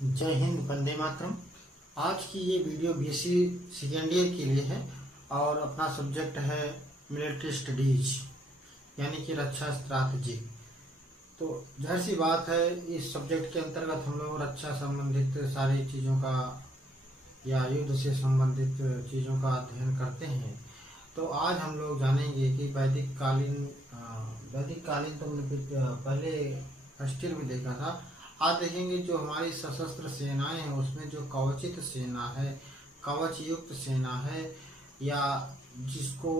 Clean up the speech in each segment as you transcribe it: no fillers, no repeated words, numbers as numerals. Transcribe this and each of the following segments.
जय हिंद, वंदे मातरम। आज की ये वीडियो बीएससी सेकेंड ईयर के लिए है और अपना सब्जेक्ट है मिलिट्री स्टडीज यानी कि रक्षा स्ट्रैटेजी। तो जाहिर सी बात है, इस सब्जेक्ट के अंतर्गत हम लोग रक्षा संबंधित सारी चीज़ों का या युद्ध से संबंधित चीज़ों का अध्ययन करते हैं। तो आज हम लोग जानेंगे कि वैदिक कालीन तो हमने पहले फर्स्ट ईयर में देखा था। आज देखेंगे जो हमारी सशस्त्र सेनाएं हैं उसमें जो कवचित सेना है, कवच युक्त सेना है, या जिसको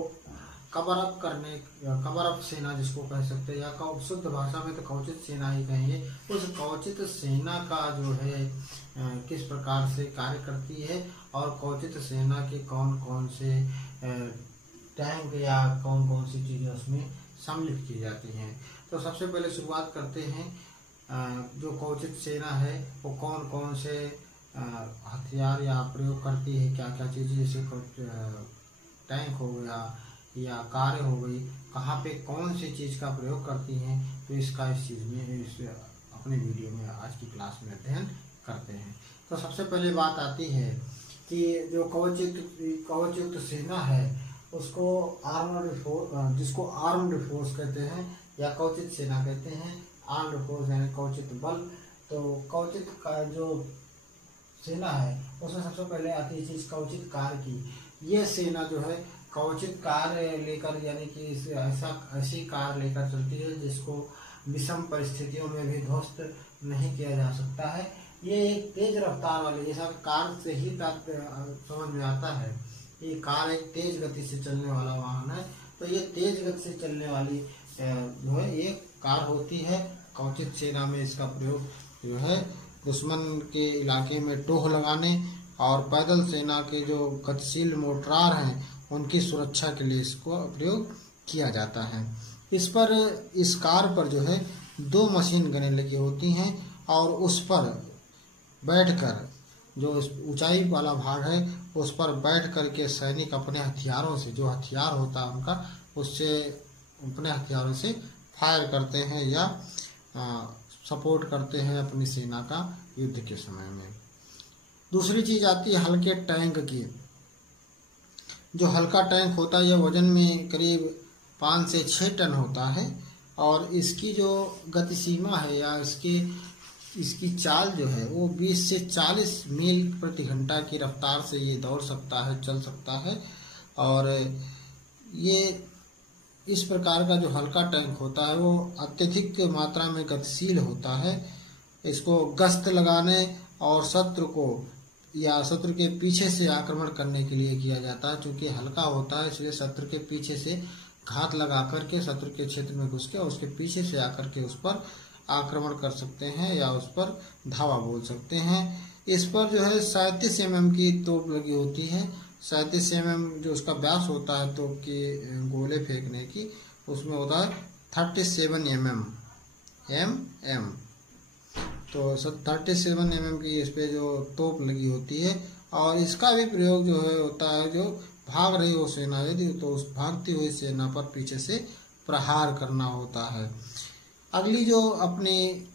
कवर अप सेना जिसको कह सकते हैं, या शुद्ध भाषा में तो कवचित सेना ही कहेंगे। उस कवचित सेना का जो है किस प्रकार से कार्य करती है और कवचित सेना के कौन कौन से टैंक या कौन कौन सी चीज़ें उसमें सम्मिलित की जाती हैं। तो सबसे पहले शुरुआत करते हैं। जो कवचित सेना है वो कौन कौन से हथियार या प्रयोग करती है, क्या क्या चीज़ें, जैसे टैंक हो गया या कारें हो गई, कहाँ पे कौन सी चीज़ का प्रयोग करती हैं। तो इसका इस चीज़ में अपने वीडियो में आज की क्लास में अध्ययन करते हैं। तो सबसे पहले बात आती है कि जो कवचयुक्त सेना है उसको जिसको आर्म्ड फोर्स कहते हैं या कवचित सेना कहते हैं। आर्म्ड फोर्स यानी कवचित बल। तो कवचित का जो सेना है उसमें सबसे पहले आती है चीज कवचित कार की। ये सेना जो है कवचित कार लेकर यानी कि ऐसी कार लेकर चलती है जिसको विषम परिस्थितियों में भी ध्वस्त नहीं किया जा सकता है। ये एक तेज रफ्तार वाली, जैसा कार से ही समझ में आता है, ये कार एक तेज गति से चलने वाला वाहन है। तो ये तेज गति से चलने वाली जो है एक कार होती है। कवचित सेना में इसका प्रयोग जो है दुश्मन के इलाके में टोह लगाने और पैदल सेना के जो गतिशील मोर्टार हैं उनकी सुरक्षा के लिए इसको प्रयोग किया जाता है। इस कार पर जो है 2 मशीन गनें लगी होती हैं और उस पर बैठकर, जो ऊंचाई वाला भाग है उस पर बैठ कर के सैनिक अपने हथियारों से, जो हथियार होता है उनका, उससे अपने हथियारों से फायर करते हैं या सपोर्ट करते हैं अपनी सेना का युद्ध के समय में। दूसरी चीज आती है हल्के टैंक की। जो हल्का टैंक होता है यह वजन में करीब 5 से 6 टन होता है और इसकी जो गति सीमा है या इसकी चाल जो है वो 20 से 40 मील प्रति घंटा की रफ्तार से ये दौड़ सकता है, चल सकता है। और ये इस प्रकार का जो हल्का टैंक होता है वो अत्यधिक मात्रा में गतिशील होता है। इसको गश्त लगाने और शत्रु के पीछे से आक्रमण करने के लिए किया जाता है। चूंकि हल्का होता है इसलिए शत्रु के पीछे से घात लगा करके शत्रु के क्षेत्र में घुस के उसके पीछे से आकर के उस पर आक्रमण कर सकते हैं या उस पर धावा बोल सकते हैं। इस पर जो है 37 mm की तोप लगी होती है। 37 mm जो उसका व्यास होता है तोप के गोले फेंकने की, उसमें होता है 37 mm। तो 37 mm की इस पे जो तोप लगी होती है और इसका भी प्रयोग जो है होता है, जो भाग रही हो सेना यदि तो उस भागती हुई सेना पर पीछे से प्रहार करना होता है। अगली जो अपनी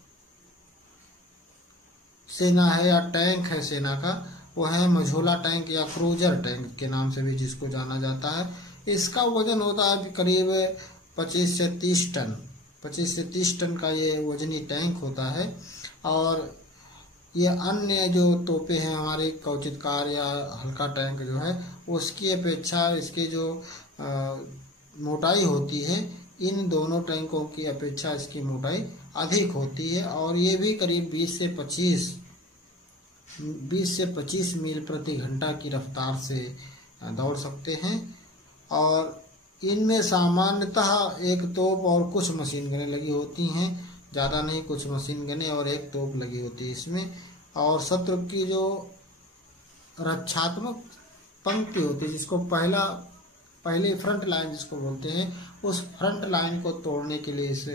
सेना है या टैंक है सेना का, वो है मझोला टैंक या क्रूजर टैंक के नाम से भी जिसको जाना जाता है। इसका वजन होता है करीब 25 से 30 टन का ये वजनी टैंक होता है। और ये अन्य जो तोपें हैं हमारी कवचित कार या हल्का टैंक जो है उसकी अपेक्षा इसकी जो मोटाई होती है, इन दोनों टैंकों की अपेक्षा इसकी मोटाई अधिक होती है और ये भी करीब 20 से 25 मील प्रति घंटा की रफ्तार से दौड़ सकते हैं। और इनमें सामान्यतः एक तोप और कुछ मशीन गनें लगी होती हैं, ज़्यादा नहीं, कुछ मशीन गनें और एक तोप लगी होती है इसमें। और शत्रु की जो रक्षात्मक पंक्ति होती है, जिसको पहले फ्रंट लाइन जिसको बोलते हैं, उस फ्रंट लाइन को तोड़ने के लिए इस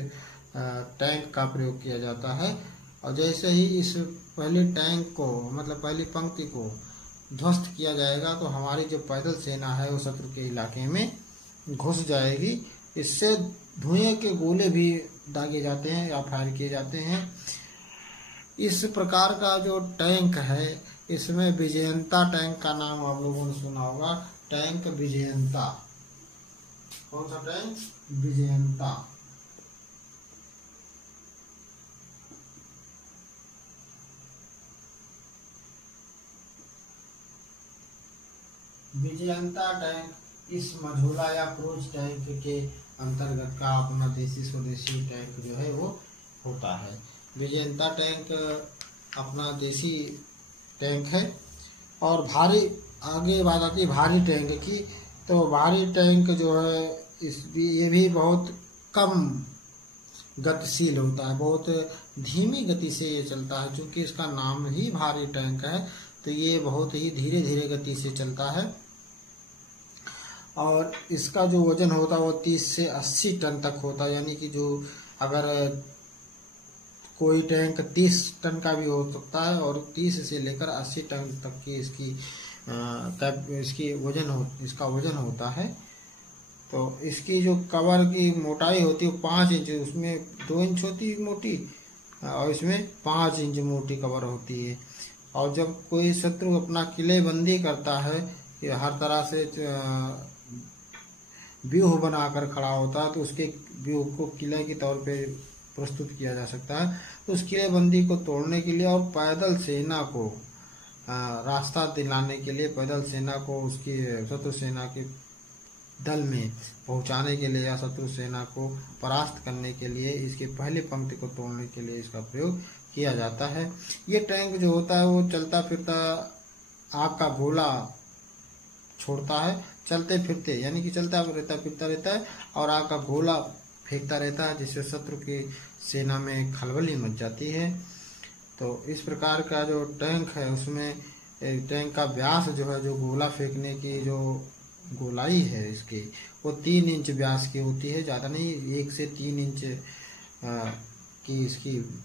टैंक का प्रयोग किया जाता है। और जैसे ही इस पहले टैंक को, मतलब पहली पंक्ति को ध्वस्त किया जाएगा तो हमारी जो पैदल सेना है वो शत्रु के इलाके में घुस जाएगी। इससे धुएं के गोले भी दागे जाते हैं या फायर किए जाते हैं। इस प्रकार का जो टैंक है, इसमें विजयंता टैंक का नाम आप लोगों ने सुना होगा। टैंक विजयंता। कौन सा टैंक? विजयंता। विजयंता टैंक इस मझोला या क्रूज टैंक के अंतर्गत का अपना देसी स्वदेशी टैंक जो है वो होता है। विजयंता टैंक अपना देसी टैंक है। और भारी, आगे बात आती है भारी टैंक की। तो भारी टैंक जो है ये भी बहुत कम गतिशील होता है, बहुत धीमी गति से ये चलता है। चूंकि इसका नाम ही भारी टैंक है तो ये बहुत ही धीरे धीरे गति से चलता है। और इसका जो वजन होता है वो 30 से 80 टन तक होता है। यानी कि जो अगर कोई टैंक 30 टन का भी हो सकता है और 30 से लेकर 80 टन तक की इसका वजन होता है। तो इसकी जो कवर की मोटाई होती है 5 इंच, उसमें 2 इंच होती है मोटी और इसमें 5 इंच मोटी कवर होती है। और जब कोई शत्रु अपना किलेबंदी करता है, ये हर तरह से व्यूह बनाकर खड़ा होता है, तो उसके व्यूह को किले के तौर पे प्रस्तुत किया जा सकता है। तो उस किलेबंदी को तोड़ने के लिए और पैदल सेना को रास्ता दिलाने के लिए, पैदल सेना को उसकी शत्रु सेना के दल में पहुंचाने के लिए या शत्रु सेना को परास्त करने के लिए इसके पहले पंक्ति को तोड़ने के लिए इसका प्रयोग किया जाता है। ये टैंक जो होता है वो चलता फिरता आग का गोला छोड़ता है, चलते फिरते, यानी कि चलता रहता फिरता रहता है और आग का गोला फेंकता रहता है, जिससे शत्रु की सेना में खलबली मच जाती है। तो इस प्रकार का जो टैंक है उसमें टैंक का व्यास जो है, जो गोला फेंकने की जो गोलाई है इसकी, वो 3 इंच व्यास की होती है, ज़्यादा नहीं, 1 से 3 इंच की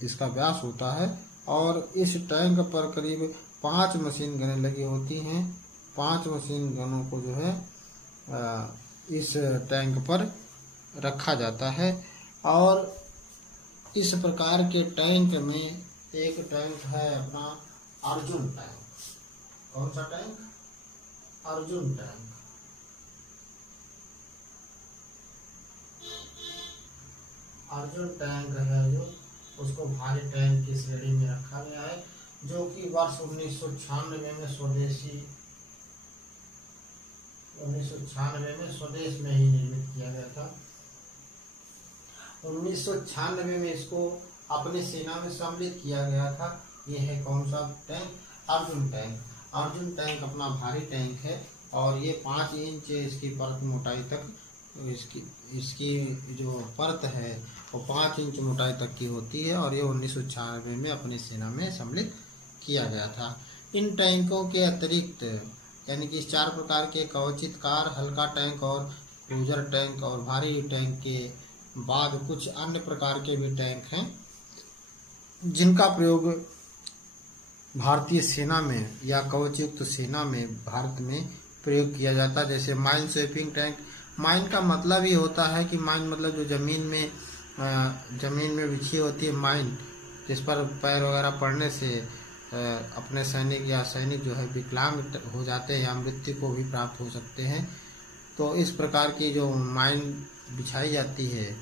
इसका व्यास होता है। और इस टैंक पर करीब 5 मशीन गनें लगी होती हैं। 5 मशीन गनों को जो है इस टैंक पर रखा जाता है। और इस प्रकार के टैंक में एक टैंक है अपना अर्जुन टैंक। कौन सा tank? Arjun tank. Arjun tank है जो, उसको भारी टैंक की श्रेणी में रखा गया है, जो कि वर्ष 1996 में स्वदेश में ही निर्मित किया गया था। 1996 में इसको अपनी सेना में सम्मिलित किया गया था। ये है कौन सा tank? Arjun tank. Arjun tank अपना भारी टैंक है और ये 5 इंच इसकी परत मोटाई तक, इसकी जो परत है वो 5 इंच मोटाई तक की होती है और ये 1996 में अपनी सेना में सम्मिलित किया गया था। इन टैंकों के अतिरिक्त, यानी कि 4 प्रकार के कवचित कार, हल्का टैंक और क्रूजर टैंक और भारी टैंक के बाद कुछ अन्य प्रकार के भी टैंक हैं जिनका प्रयोग भारतीय सेना में या कवचयुक्त सेना में भारत में प्रयोग किया जाता है। जैसे माइन स्वीपिंग टैंक। माइन का मतलब ही होता है कि माइन मतलब जो जमीन में बिछी होती है माइन, जिस पर पैर वगैरह पड़ने से अपने सैनिक जो है विकलांग हो जाते हैं या मृत्यु को भी प्राप्त हो सकते हैं। तो इस प्रकार की जो माइन बिछाई जाती है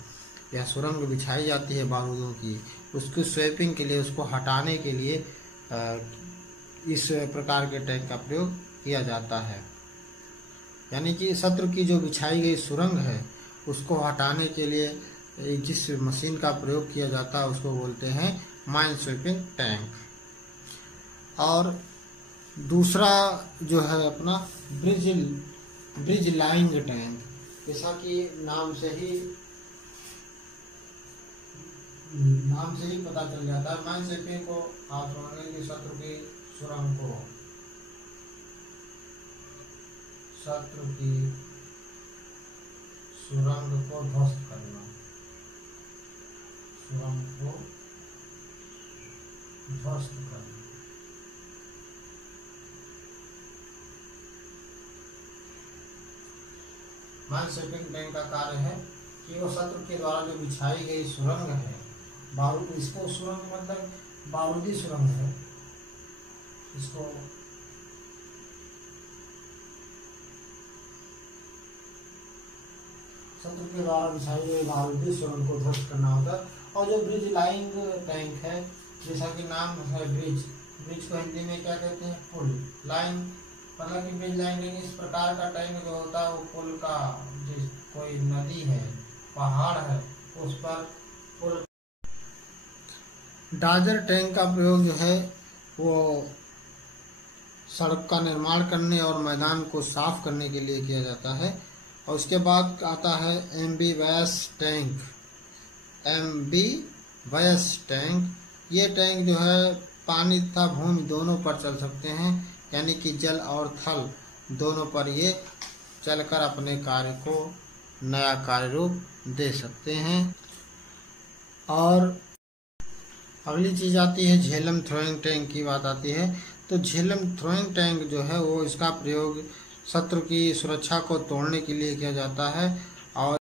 या सुरंग बिछाई जाती है बारूदों की, उसकी स्वेपिंग के लिए, उसको हटाने के लिए इस प्रकार के टैंक का प्रयोग किया जाता है। यानी कि शत्रु की जो बिछाई गई सुरंग है उसको हटाने के लिए जिस मशीन का प्रयोग किया जाता है उसको बोलते हैं माइन स्वीपिंग टैंक। और दूसरा जो है अपना ब्रिज लाइंग टैंक। जैसा कि नाम से ही पता चल जाता है, माइन स्वीपिंग को आप समझेंगे कि शत्रु की सुरंग को ध्वस्त करना, माइन स्वीपिंग टैंक का कार्य है कि वो शत्रु के द्वारा जो बिछाई गई सुरंग है, बारूद, इसको सुरंग मतलब बारूदी सुरंग है, इसको शत्रु के द्वारा बिछाई गई बारूदी सुरंग को ध्वस्त करना होता है। और जो ब्रिज लाइंग टैंक है, जैसा कि नाम है ब्रिज, ब्रिज को हिंदी में क्या कहते हैं, पुल। लाइन मतलब कि ब्रिज लाइन इस प्रकार का टैंक जो होता है वो पुल का, जिस कोई नदी है, पहाड़ है, उस पर पुल। डाजर टैंक का प्रयोग जो है वो सड़क का निर्माण करने और मैदान को साफ करने के लिए किया जाता है। और उसके बाद आता है एम्बीवैस टैंक। एम्बीवैस टैंक, ये टैंक जो है पानी तथा भूमि दोनों पर चल सकते हैं, यानी कि जल और थल दोनों पर ये चलकर अपने कार्य को नया कार्य रूप दे सकते हैं। और अगली चीज आती है झेलम थ्रोइंग टैंक की बात आती है। तो झेलम थ्रोइंग टैंक जो है वो इसका प्रयोग शत्रु की सुरक्षा को तोड़ने के लिए किया जाता है। और